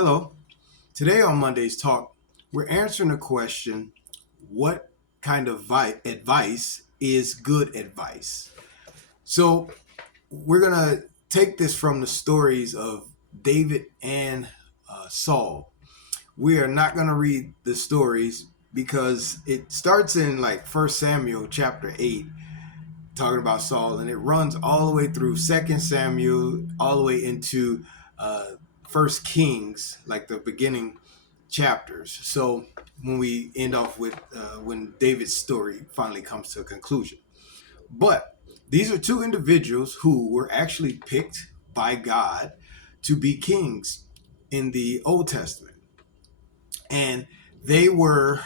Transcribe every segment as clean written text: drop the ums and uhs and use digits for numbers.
Hello. Today on Monday's Talk, we're answering the question, what kind of advice is good advice? So, we're going to take this from the stories of David and Saul. We are not going to read the stories because it starts in like First Samuel chapter 8, talking about Saul, and it runs all the way through Second Samuel, all the way into uh, First Kings, like the beginning chapters. So when we end off with when David's story finally comes to a conclusion. But these are two individuals who were actually picked by God to be kings in the Old Testament. And they were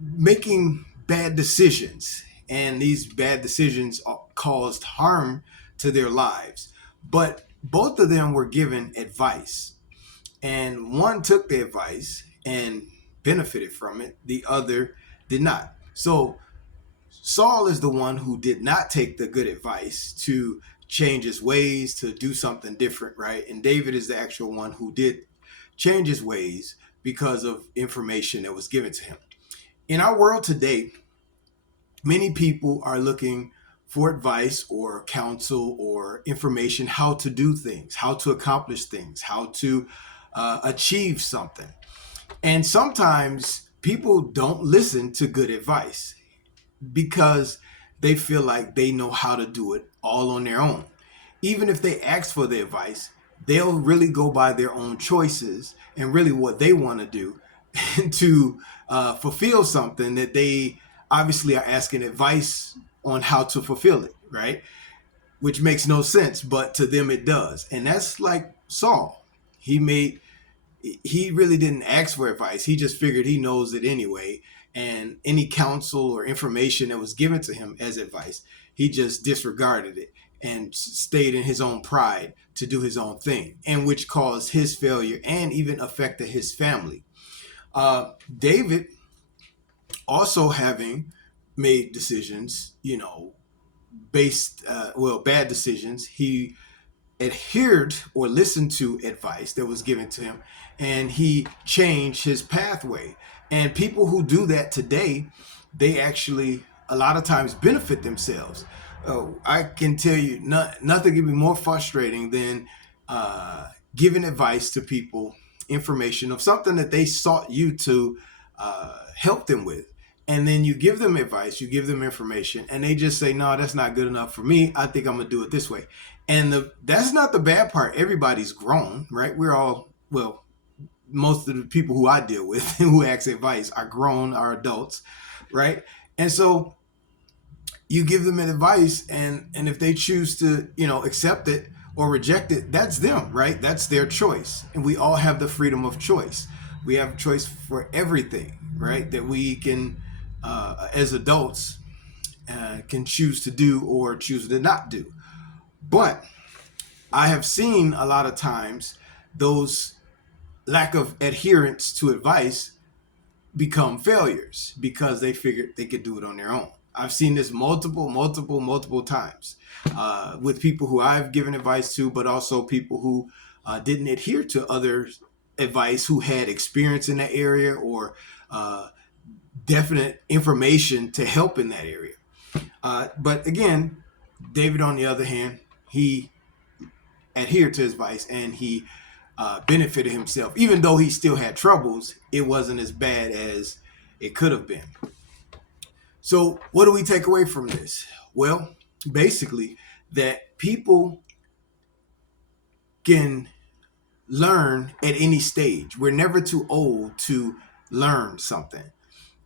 making bad decisions. And these bad decisions caused harm to their lives. But both of them were given advice. And one took the advice and benefited from it, the other did not. So Saul is the one who did not take the good advice to change his ways, to do something different, right? And David is the actual one who did change his ways because of information that was given to him. In our world today, many people are looking for advice or counsel or information how to do things, how to accomplish things, how to achieve something. And sometimes people don't listen to good advice because they feel like they know how to do it all on their own. Even if they ask for the advice, they'll really go by their own choices and really what they want to do to fulfill something that they obviously are asking advice on how to fulfill it, right? Which makes no sense, but to them it does. And that's like Saul. He really didn't ask for advice. He just figured he knows it anyway. And any counsel or information that was given to him as advice, he just disregarded it and stayed in his own pride to do his own thing, and which caused his failure and even affected his family. David, also having made decisions, bad decisions, he adhered or listened to advice that was given to him, and he changed his pathway. And people who do that today, they actually a lot of times benefit themselves. I can tell you, nothing can be more frustrating than giving advice to people, information of something that they sought you to help them with. And then you give them advice, you give them information, and they just say, no, that's not good enough for me. I think I'm going to do it this way. And that's not the bad part. Everybody's grown, right? We're all, well, most of the people who I deal with who ask advice are grown, are adults, right? And so you give them an advice, and if they choose to, accept it or reject it, that's them, right? That's their choice. And we all have the freedom of choice. We have choice for everything, right? That we can, as adults, can choose to do or choose to not do. But I have seen a lot of times those lack of adherence to advice become failures because they figured they could do it on their own. I've seen this multiple times with people who I've given advice to, but also people who didn't adhere to other advice, who had experience in that area or definite information to help in that area. But again, David, on the other hand, he adhered to his advice and he benefited himself. Even though he still had troubles, it wasn't as bad as it could have been. So what do we take away from this? Well, basically that people can learn at any stage. We're never too old to learn something.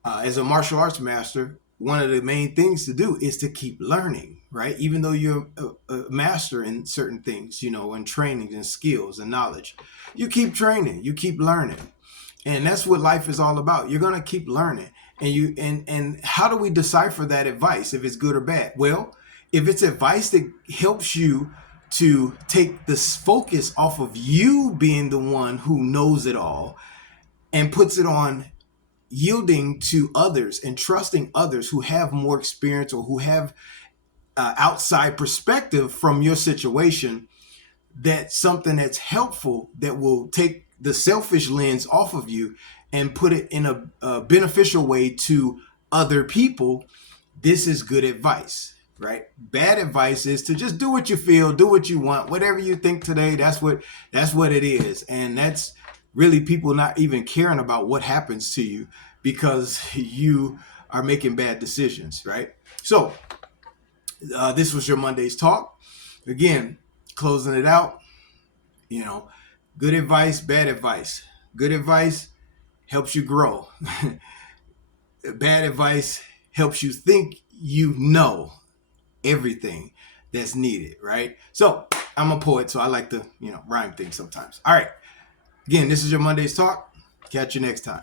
As a martial arts master, one of the main things to do is to keep learning, right? Even though you're a master in certain things, in training and skills and knowledge, you keep training, you keep learning. And that's what life is all about. You're going to keep learning. And how do we decipher that advice, if it's good or bad? Well, if it's advice that helps you to take this focus off of you being the one who knows it all and puts it on yielding to others and trusting others who have more experience or who have outside perspective from your situation, that's something that's helpful, that will take the selfish lens off of you and put it in a beneficial way to other people, this is good advice, right? Bad advice is to just do what you feel, do what you want, whatever you think today, that's what it is. And that's really people not even caring about what happens to you because you are making bad decisions, right? So this was your Monday's talk. Again, closing it out, good advice, bad advice. Good advice helps you grow. Bad advice helps you think you know everything that's needed, right? So I'm a poet, so I like to, rhyme things sometimes. All right. Again, this is your Monday's talk. Catch you next time.